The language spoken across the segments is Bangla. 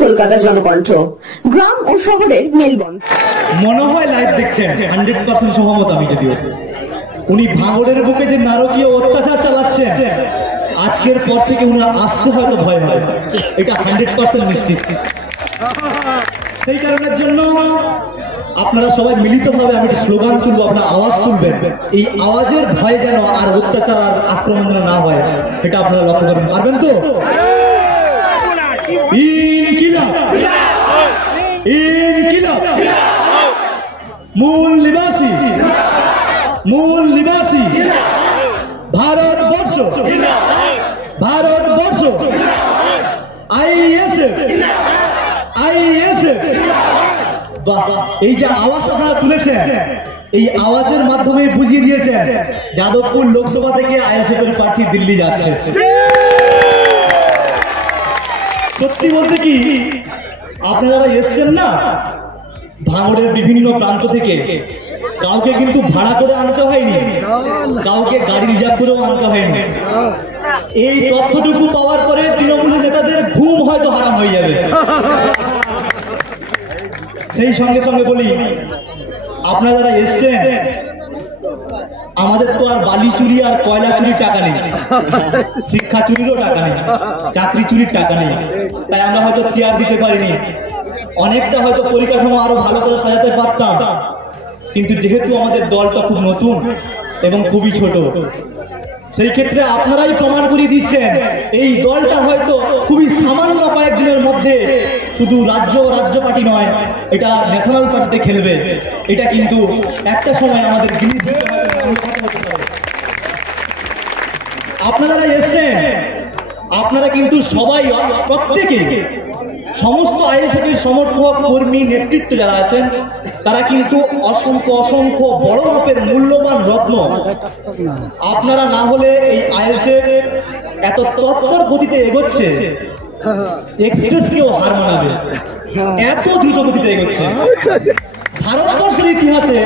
কলকাতা জনকণ্ঠ, গ্রাম ও শহরের মেলবন্ধন। মনে হয় লাইভ দেখছেন, 100% সহমত আমি। যদিও উনি ভাঙড়ের বুকে যে নারকীয় অত্যাচার চালাচ্ছেন, আজকের পর থেকে উনি আসতে হয়তো ভয় হয়, এটা 100% নিশ্চিত। সেই কারণের জন্য আপনারা সবাই মিলিতভাবে আমি একটা স্লোগান তুলবো, আপনারা আওয়াজ তুলবেন। এই আওয়াজের ভয়ে যেন আর অত্যাচার আর আক্রমণ যেন না হয়, এটা আপনারা লক্ষ্য করবেন। পারবেন তো? ইনকিলাব, ইনকিলাব, মূল নিবাসী, মূল নিবাসী, ভারতবর্ষ, ভারতবর্ষ, আইএসএফ, আইএসএফ। এই যে আওয়াজ আপনারা তুলেছেন, এই আওয়াজের মাধ্যমে বুঝিয়ে দিয়েছেন যাদবপুর লোকসভা থেকে আইএসএফ এর প্রার্থী দিল্লি যাচ্ছে। সত্যি বলতে কি, আপনারা এসছেন না ভাঙড়ের বিভিন্ন প্রান্ত থেকে, কাউকে কিন্তু ভাড়া করে আনতে হয়নি, কাউকে গাড়ি রিজার্ভ করেও আনতে হয়নি। এই তথ্যটুকু পাওয়ার পরে তৃণমূলের নেতাদের ঘুম হয়তো হারাম হয়ে যাবে। সেই সঙ্গে সঙ্গে বলি, আপনারা যারা এসছেন, আমাদের তো আর বালি চুরি আর কয়লা চুরির টাকা নেই, শিক্ষা চুরিরও টাকা নেই, চাকরি চুরির টাকা নেই। তাই আমরা হয়তো চেয়ার দিতে পারিনি, অনেকটা হয়তো পরিকাঠামো আরো ভালো করে সাজাতে পারতাম। কিন্তু যেহেতু আমাদের দলটা খুব নতুন এবং খুবই ছোট, সেই ক্ষেত্রে আপনারাই প্রমাণ করিয়ে দিচ্ছেন এই দলটা হয়তো খুবই সামান্য কয়েকদিনের মধ্যে শুধু রাজ্য পার্টি নয়, এটা ন্যাশনাল পার্টিতে খেলবে। এটা কিন্তু একটা সময় আমাদের আপনারা এসছেন, আপনারা কিন্তু সবাই প্রত্যেকে সমস্ত আইএসএফ এর সমর্থক কর্মী নেতৃত্ব যারা আছেন, তারা কিন্তু অসংখ্য অসংখ্য বড় মাপের মূল্যবান রত্ন। আপনারা না হলে এই আইএসএফ এত তৎপর গতিতে এগোচ্ছে, এক্সপ্রেসকেও হার মানাবে, এত দ্রুত গতিতে এগোচ্ছে। ভারতবর্ষের ইতিহাসে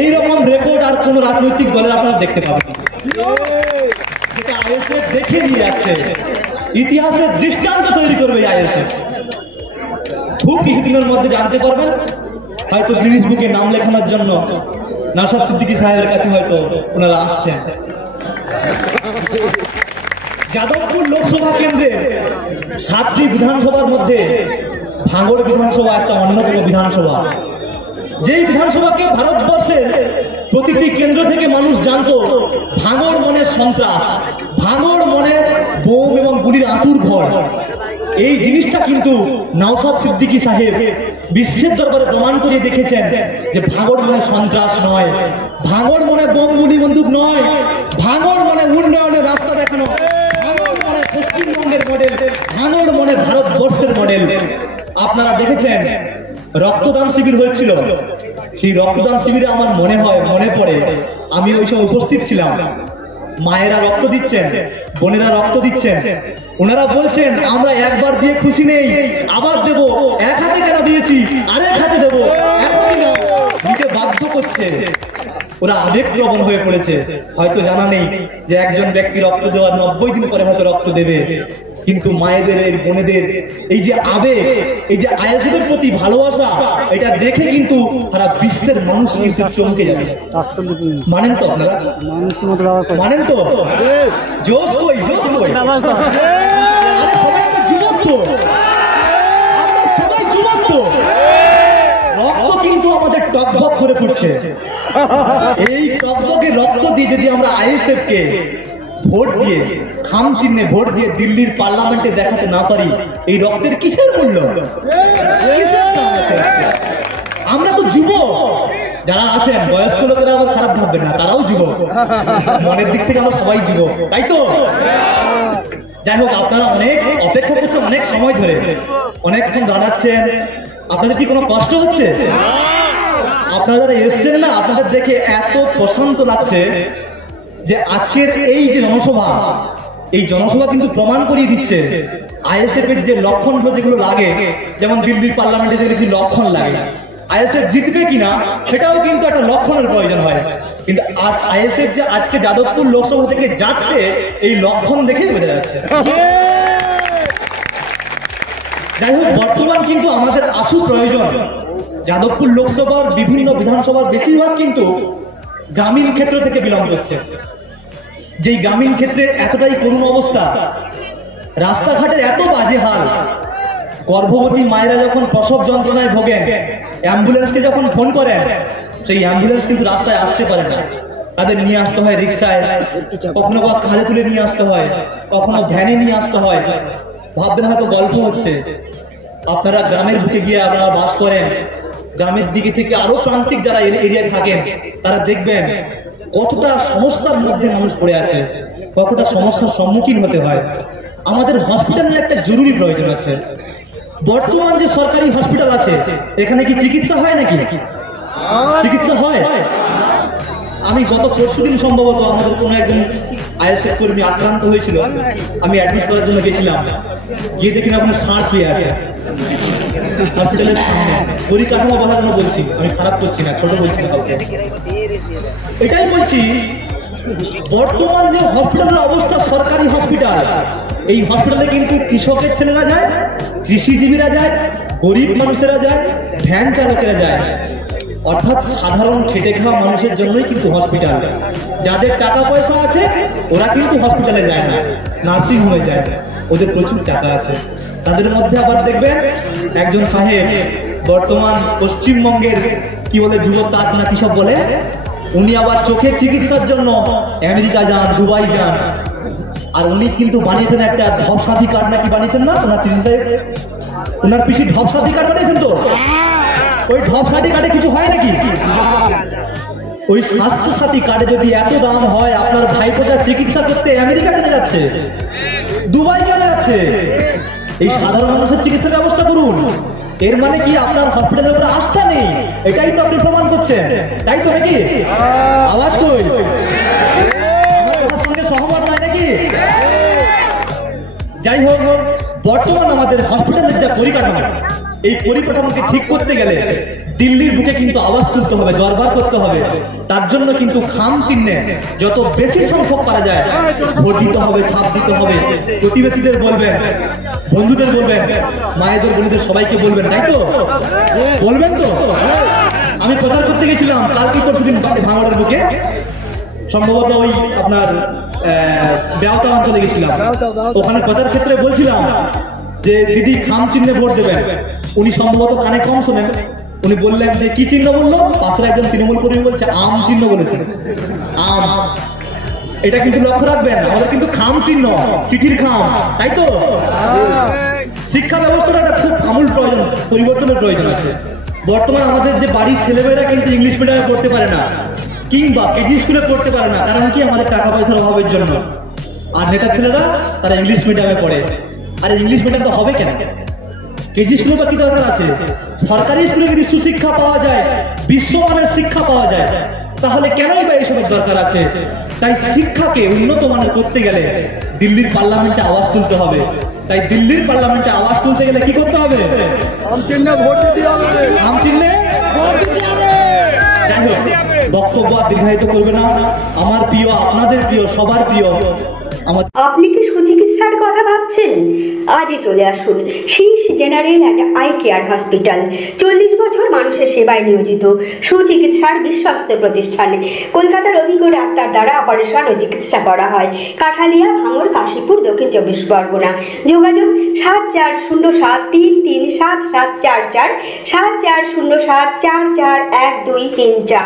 এইরকম রেকর্ড আর কোন রাজনৈতিক দলের আপনারা দেখতে পাবেন, যেটা আইএসএফ দেখে দিয়ে যাচ্ছে। ইতিহাসের দৃষ্টান্ত তৈরি করবে আইএসএফ। খুব কিছুদিনের মধ্যে জানতে পারবেন, হয়তো গিনিস বুকে নাম লেখানোর জন্য নওশাদ সিদ্দিকী সাহেবের কাছে হয়তো ওনারা আসছেন। যাদবপুর লোকসভা কেন্দ্রের 7টি বিধানসভার মধ্যে ভাঙড় বিধানসভা একটা অন্যতম বিধানসভা, যেই বিধানসভাকে ভারতবর্ষের প্রতিটি কেন্দ্র থেকে মানুষ জানতো ভাঙড় মনের সন্ত্রাস, ভাঙড় মনের বোম এবং গুলির আঁতুর ঘর। এই জিনিসটা কিন্তু নওশাদ সিদ্দিকী সাহেব বিশ্বের দরবারে প্রমাণ করে দেখেছেন যে ভাঙড় মনে সন্ত্রাস নয়, ভাঙড় মনে বোম গুলি বন্দুক নয়, ভাঙড় মনে উন্নয়নের রাস্তা দেখানো, ভাঙড় মনে পশ্চিমবঙ্গের মডেল, ভাঙড় মনে ভারতবর্ষের মডেল। আপনারা দেখেছেন রক্তদান শিবির হয়েছিল, সেই রক্তদান শিবিরে আমার মনে পড়ে আমি ওই সময় উপস্থিত ছিলাম। মায়েরা রক্ত দিচ্ছেন, বোনেরা রক্ত দিচ্ছেন, ওনারা বলছেন আমরা একবার দিয়ে খুশি নেই, আবার দেব, এক হাতে কেন দিয়েছি আরেক হাতে দেবো, এখনই না, দিতে বাধ্য করছে। ওরা আবেগপ্রবণ হয়ে পড়েছে। হয়তো জানা নেই যে একজন ব্যক্তি রক্ত দেওয়ার 90 দিন পরে হয়তো রক্ত দেবে, কিন্তু মায়েদের এই বোনেদের এই যে আবেগ, এই যে আইএসএফ এর প্রতি ভালোবাসা, এটা দেখে কিন্তু সারা বিশ্বের মানুষ কিন্তু চমকে যাচ্ছে। মানেন তো আপনারা? মানেন তো? জোশ কই, জোশ কই? আরে সবাই আমরা যুবক তো, আমরা সবাই যুবক তো, রক্ত কিন্তু আমাদের টকবক করে পড়ছে। এই টকবকে রক্ত দিয়ে যদি আমরা আইএসএফ কে ভোট দিয়ে, খাম চিহ্নে ভোট দিয়ে দিল্লির পার্লামেন্টে দেখাতে না পারি, এই রক্তের কিসের মূল্য? আমরা তো যুবক যারা আছেন, বয়স্ক লোকেরা আবার খারাপ ভাববেন না, তারাও যুবক, মনের দিক থেকে আমরা সবাই যুবক, তাই তো? যাই হোক, আপনারা অনেক অপেক্ষা করছেন, অনেক সময় ধরে অনেকক্ষণ দাঁড়াচ্ছেন, আপনাদের কি কোনো কষ্ট হচ্ছে? আপনারা যারা এসছেন না, আপনাদের দেখে এত প্রশান্ত লাগছে যে আজকের এই যে জনসভা, এই জনসভা কিন্তু প্রমাণ করিয়ে দিচ্ছে আইএসএফ এর যে লক্ষণগুলো যেগুলো লাগে, যেমন দিল্লির পার্লামেন্টে যে কিছু লক্ষণ লাগে, আইএসএফ জিতবে কিনা সেটাও কিন্তু একটা লক্ষণের প্রয়োজন হয়। কিন্তু আজ আইএসএফ যে আজকে যাদবপুর লোকসভা থেকে যাচ্ছে এই লক্ষণ দেখেই বোঝা যাচ্ছে। যাই হোক, বর্তমান কিন্তু আমাদের আশু প্রয়োজন। যাদবপুর লোকসভার বিভিন্ন বিধানসভার বেশিরভাগ কিন্তু গ্রামীণ ক্ষেত্র থেকে বিলং করছে। যেই গ্রামীণ ক্ষেত্রের এতটাই করুণ অবস্থা, রাস্তাঘাটের এত বাজে হাল, গর্ভবতী মায়েরা যখন প্রসব যন্ত্রণায় ভোগেন, অ্যাম্বুলেন্সকে যখন ফোন করেন, সেই অ্যাম্বুলেন্স কিন্তু রাস্তায় আসতে পারে না। তাদের নিয়ে আসতে হয় রিক্সায়, কখনো বা কাঁধে তুলে নিয়ে আসতে হয়, কখনো ভ্যানে নিয়ে আসতে হয়। ভাববেন হয়তো গল্প হচ্ছে, আপনারা গ্রামের বুকে গিয়ে আপনারা বাস করেন, গ্রামের দিকে থেকে আরো প্রান্তিক যারা এরিয়ায় থাকেন, তারা দেখবেন কতটা সমস্যার মধ্যে মানুষ পড়ে আছে, কতটা সমস্যার সম্মুখীন হতে হয়। আমাদের হসপিটালের একটা জরুরি প্রয়োজন আছে। বর্তমান যে সরকারি হসপিটাল আছে, এখানে কি চিকিৎসা হয় নাকি? চিকিৎসা হয়? আমি গত পরশুদিন সম্ভবত আমাদের কোনো একজন আইএসএফ কর্মী আক্রান্ত হয়েছিল, আমি অ্যাডমিট করার জন্য গেছিলাম, গিয়ে দেখি না আপনার ষাঁড় শুয়ে আছে হসপিটালের সামনে। পরিকাঠামো বলার জন্য বলছি, আমি খারাপ করছি না, ছোট বলছি না কাউকে, এটাই বলছি। বর্তমান যে হসপিটালের অবস্থা, সরকারি হসপিটাল, এই হসপিটালে কিন্তু কৃষকের ছেলেরা যায়, কৃষিজীবীরা যায়, গরিব মানুষেরা যায়, ভ্যান চালকেরা যায়, অর্থাৎ সাধারণ খেটে খাওয়া মানুষের জন্যই কিন্তু হসপিটাল। যাদের টাকা পয়সা আছে ওরা কিন্তু হসপিটালে যায় না, নার্সিং হোমে যায়, ওদের প্রচুর টাকা আছে। তাদের মধ্যে আবার দেখবেন একজন সাহেব, বর্তমান পশ্চিমবঙ্গের কি বলে যুবতাজ না কি সব বলে, উনি আবার চোখের চিকিৎসার জন্য আমেরিকা যান, দুবাই যান। আর উনি কিন্তু বানিয়েছেন একটা ঢপসাথী কার্ড নাকি বানিয়েছেন না ওনার চিকিৎসা সাহেব, ওনার পিসি ঢপসাথী কার্ড বানিয়েছেন। তো ওই ঢপসাথী কার্ডে কিছু হয় নাকি? ওই স্বাস্থ্য সাথী কার্ডে যদি এত দাম হয়, আপনার ভাইপোটার চিকিৎসা করতে আমেরিকা চলে যাচ্ছে, দুবাই চলে যাচ্ছে, এই সাধারণ মানুষের চিকিৎসার ব্যবস্থা করুন। এর মানে কি আপনার হসপিটালের উপরে আস্থা নেই? এটাই তো আপনি প্রমাণ করছেন, তাই তো নাকি? আওয়াজ কই, আমার কথার সঙ্গে সহমত নয় নাকি? যাই হোক, বর্তমান আমাদের হসপিটালের যা পরিকাঠামো, এই পরিকাঠামোকে ঠিক করতে গেলে দিল্লির বুকে কিন্তু আওয়াজ তুলতে হবে, দরবার করতে হবে। তার জন্য কিন্তু খাম চিহ্নে যত বেশি সংখ্যক পারা যায় ভোট দিতে হবে, ছাপ দিতে হবে। প্রতিবেশীদের বলবেন, বন্ধুদের বলবেন, মায়েদের বোনদের সবাইকে বলবেন, তাই তো? বলবেন তো? আমি প্রচার করতে গেছিলাম কালকে পরশুদিন ভাঙড়ের বুকে, সম্ভবত ওই আপনার বেওতা অঞ্চলে গেছিলাম। ওখানে প্রচার ক্ষেত্রে বলছিলাম যে দিদি খাম চিহ্নে ভোট দেবেন। উনি সম্ভবত কানে কম শোনেন, উনি বললেন যে কি চিহ্ন বললো? পাশের একজন তৃণমূল কর্মী বলছে আম চিহ্ন বলেছে। আম, এটা কিন্তু লক্ষ্য রাখবেন, আমাদের কিন্তু খাম চিহ্ন, চিঠির খাম, তাই তো? শিক্ষা ব্যবস্থার একটা খুব আমূল প্রয়োজন, পরিবর্তনের প্রয়োজন আছে। বর্তমান আমাদের যে বাড়ির ছেলেমেয়েরা কিন্তু ইংলিশ মিডিয়ামে পড়তে পারে না, কিংবা কেজি স্কুলে পড়তে পারে না, কারণ কি? আমাদের টাকা পয়সার অভাবের জন্য। আর নেতার ছেলেরা তারা ইংলিশ মিডিয়ামে পড়ে। আর ইংলিশ মিডিয়ামটা হবে কেন? কেজি স্কুলে বা কি দরকার আছে? সরকারি স্কুলে যদি সুশিক্ষা পাওয়া যায়, বিশ্বমানের শিক্ষা পাওয়া যায়, তাহলে কেনই বা এইসবের দরকার আছে? তাই শিক্ষাকে উন্নত মানের করতে গেলে দিল্লির পার্লামেন্টে আওয়াজ তুলতে হবে। তাই দিল্লির পার্লামেন্টে আওয়াজ তুলতে গেলে কি করতে হবে? আম চিহ্নে ভোট দিতে হবে। আম চিহ্নে ভোট দিতে হবে। যাই হোক, বক্তব্য আর দীর্ঘায়িত করবে না। আমার প্রিয়, আপনাদের প্রিয়, সবার প্রিয় আপনি কি সুচিকিৎসার কথা ভাবছেন? আজই চলে আসুন শীর্ষ general and eye care hospital. 40 বছর মানুষের সেবায় নিয়োজিত সুচিকিৎসার বিশ্বস্ত প্রতিষ্ঠান। কলকাতার অভিজ্ঞ ডাক্তার দ্বারা অপারেশন ও চিকিৎসা করা হয়। কাঠালিয়া, ভাঙড়, কাশীপুর, দক্ষিণ 24 পরগনা। যোগাযোগ 7407337744, 7407441234।